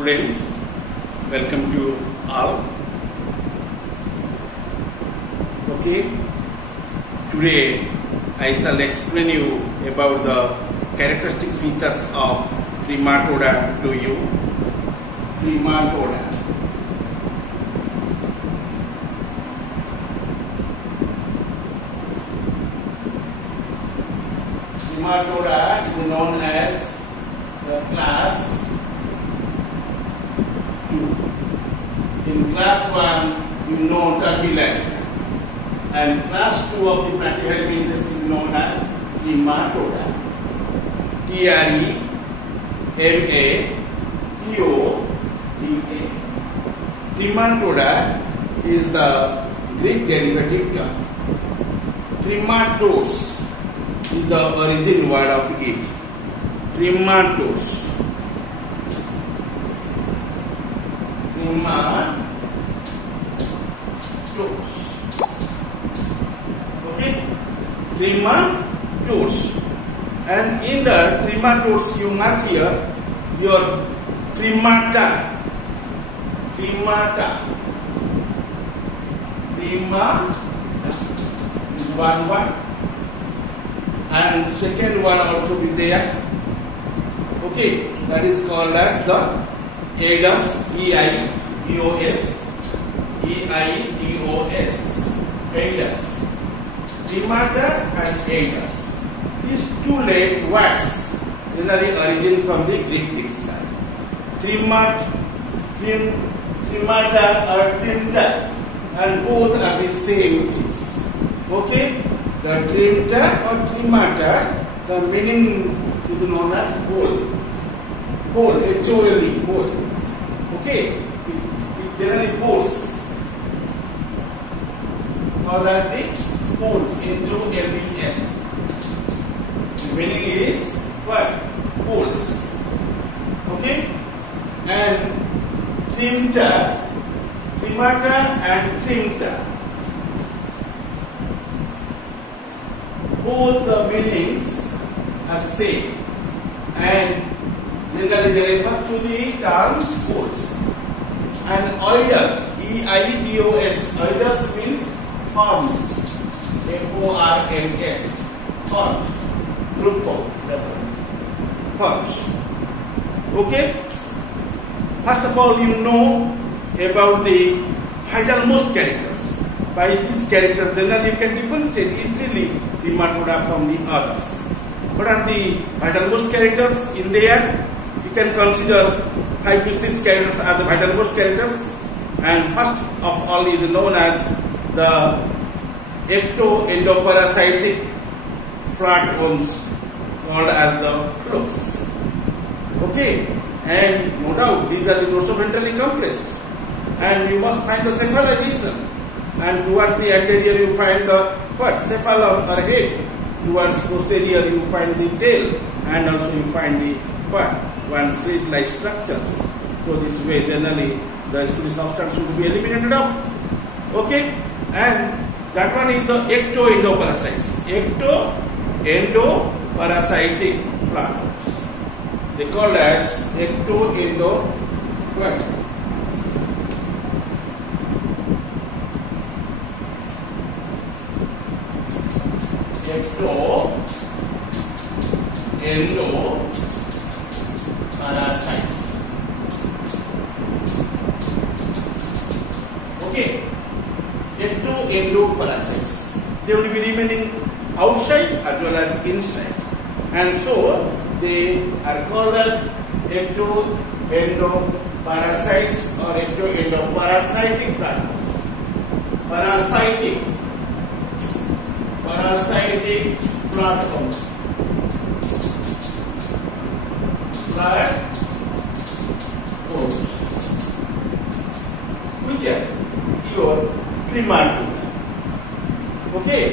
Students, welcome to all. Okay, today I shall explain you about the characteristic features of trematoda to you. Trematoda. Trematoda is known as the class 2. In class 1, you know Turbillaria, and class 2 of the Platyhelminthes is known as Trematoda. Trematoda. Trematoda is the Greek derivative term. Trematos is the origin word of it. Trematos. Okay, trematodes. And in the trematodes, you mark here your tremata. Tremata is one, and second one also be there. Okay, that is called as the Eidos, Eidos. Tremata and Eidos. These two words generally origin from the Greek dictionary. Tremata or tremta, and both are the same things. Okay, the tremta or tremata, the meaning is known as whole. Whole, H-O-L-E, whole. Okay, it generally poles, called as the poles, H-O-L-E-S. The meaning is what? Poles. Okay, and tremata and tremta, both the meanings are same, and generally they refer to the term poles. And Eidos, E-I-D-O-S, Eidos means forms, F-O-R-M-S, forms, group of forms. Okay, first of all, you know about the vitalmost characters. By these characters, generally you can differentiate easily Trematoda from the others. What are the vitalmost characters in there? You can consider 5 to 6 characters as the vitalmost characters, and first of all is known as the ectoendoparasitic flat worms, called as the flukes. Okay, and no doubt these are the dorsoventrally compressed, and you must find the cephalization, and towards the anterior you find the cephalon or head, towards posterior you find the tail, and also you find the one slit-like structures. So this way generally the spinous substance should be eliminated out. Okay, and that one is the ectoendoparasites. Ectoendoparasitic flatworms. They called as ectoendoparasitic. Okay, ectoendoparasites. They will be remaining outside as well as inside, and so they are called as ectoendoparasites or ectoendoparasitic flatworms. Parasitic flatworms. Which are your trematoda. Okay,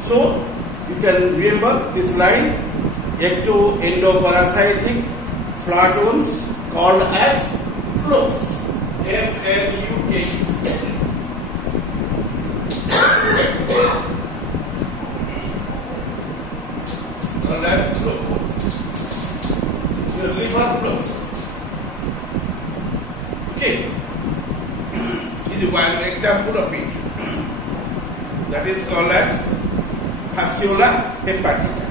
so you can remember this line: ectoendoparasitic flatworms called as flukes. F-L-U-K. So that's flukes. Your liver flukes. Okay, this is one example of it. That is called as fasciola hepatica.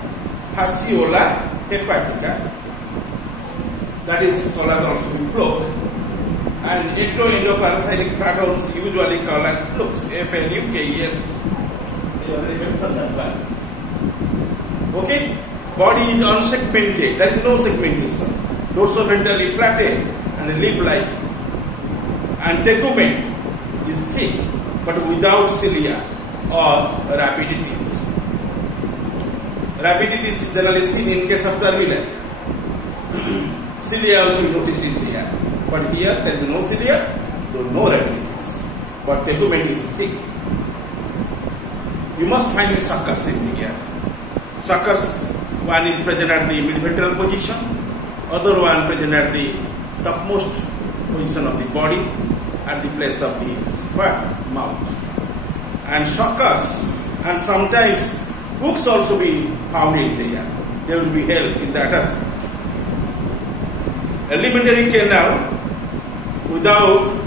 Fasciola hepatica. That is called as also flux. And ectoendoparasite fratons usually called as flux. FLUKES. I already mentioned that one. Okay, body is unsegmented. There is no segmentation. Dorsoventrally flattened and leaf-like. And tegument is thick, but without cilia or rapidities. Rapidities is generally seen in case of Terminalia. Cilia also noticed in there, but here there is no cilia, though no rapidities, but tegument is thick. You must find suckers in here. Suckers, one is present at the midventral position, other one present at the topmost position of the body, at the place of the mouth. And suckers, and sometimes hooks also be found in there. They will be held in the attachment. Alimentary canal without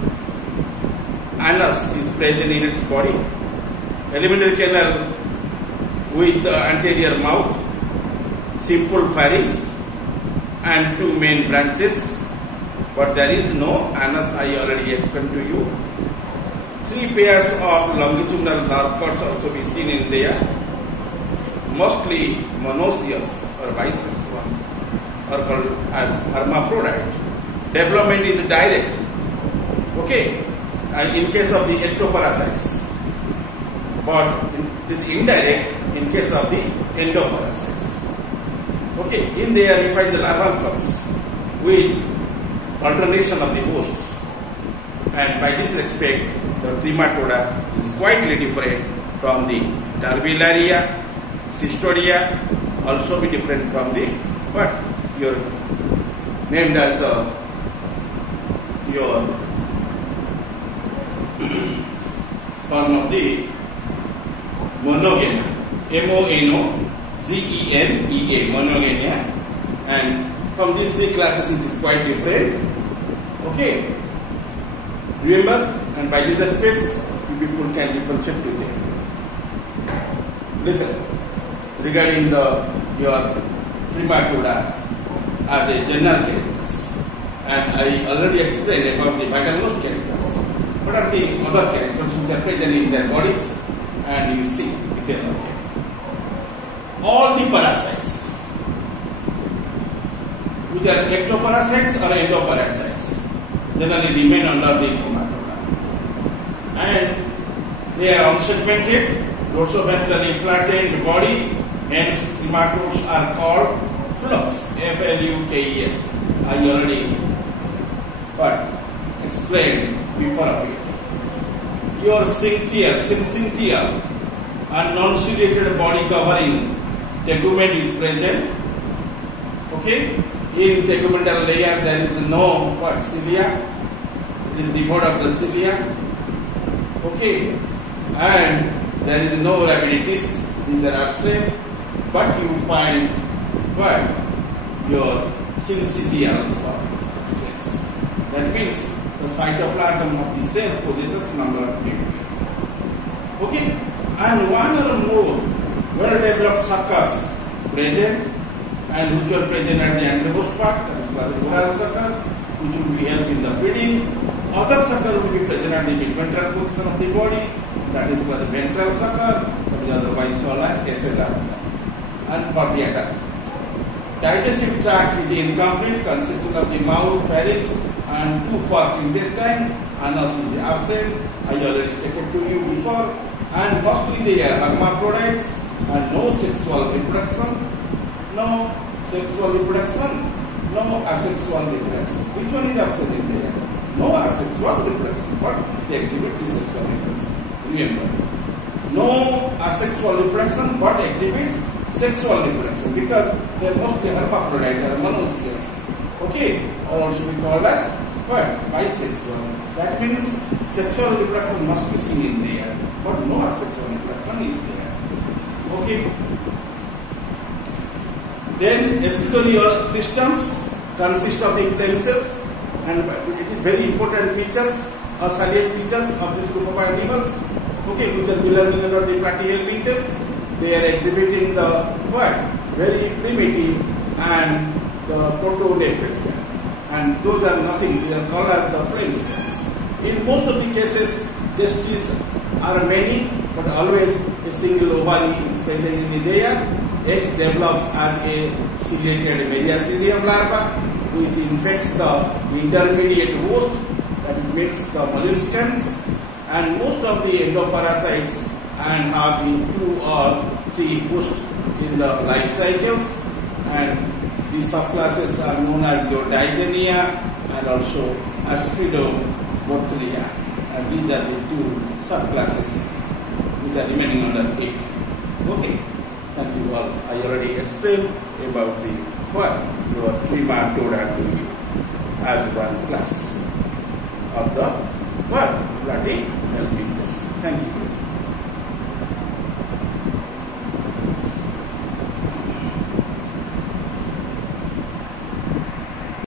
anus is present in its body. Alimentary canal with the anterior mouth, simple pharynx, and two main branches, but there is no anus. I already explained to you. Three pairs of longitudinal nerve cords also be seen in there, mostly monoecious or bisexual, or called as hermaphrodite. Development is direct, okay, in case of the ectoparasites, but it is indirect in case of the endoparasites. Okay, in there you find the larval forms with alternation of the hosts, and by this respect the Trematoda is quite different from the Turbellaria. Cystodia also be different from the what you're named as your form of the Monogenia, MONOGENEA, Monogenia, and from these three classes it is quite different. Okay, remember, and by these aspects you people can differentiate to them. Listen, regarding your Trematoda as a general characters, and I already explained about the vital characters. What are the other characters which are present in their bodies? And you see, okay. All the parasites, which are ectoparasites or endoparasites, generally remain under the Trematoda, and they are unsegmented, dorsoventrally flattened body, hence trematodes are called flukes, FLUKES. I already explained before of it. Your syncytial and non-ciliated body covering tegument is present. Okay, in tegumental layer there is no cilia. It is devoid of the cilia. Okay, and there is no rapidities. These are absent, but you find your syncytial cells. That means the cytoplasm of the cell possesses number of nuclei. Okay, and one or more well-developed suckers present, and which are present at the antemost part, that is called the oral sucker, which will be helped in the feeding. Other sucker will be present at the midventral position of the body, that is called the ventral sucker, that is otherwise called as SLR, and for the attachment. Digestive tract is incomplete, consisting of the mouth, pharynx, and two forked intestine. Anus is absent. I already stated to you before. And mostly they are hermaphrodites and no sexual reproduction. No sexual reproduction. No asexual reproduction. Which one is absent in there? No asexual reproduction, but they exhibit the sexual reproduction. Remember, no asexual reproduction, but exhibits sexual reproduction, because they are mostly hermaphrodite or monoecious. Okay, or should be called as bisexual. That means sexual reproduction must be seen in there, but no asexual reproduction is there. Okay. Then excretory systems consist of the epithelial cells and it is very important features or salient features of this group of animals, okay, which are belonging under the platyhelminthes. They are exhibiting the what? Very primitive and the protonephrite, and those are nothing. They are called as the flame cells. In most of the cases, testes are many, but always a single ovary is present in there. Eggs develops as a ciliated Merycelium larva, which infects the intermediate host, that means the molluscans, and most of the endoparasites and have the 2 or 3 hosts in the life cycles, and these subclasses are known as Iodigenia and also Aspidobothria, and these are the 2 subclasses which are remaining under 8. Okay, thank you all. I already explained about the what your Trematode as one class of the what platyhelminthes. Thank you.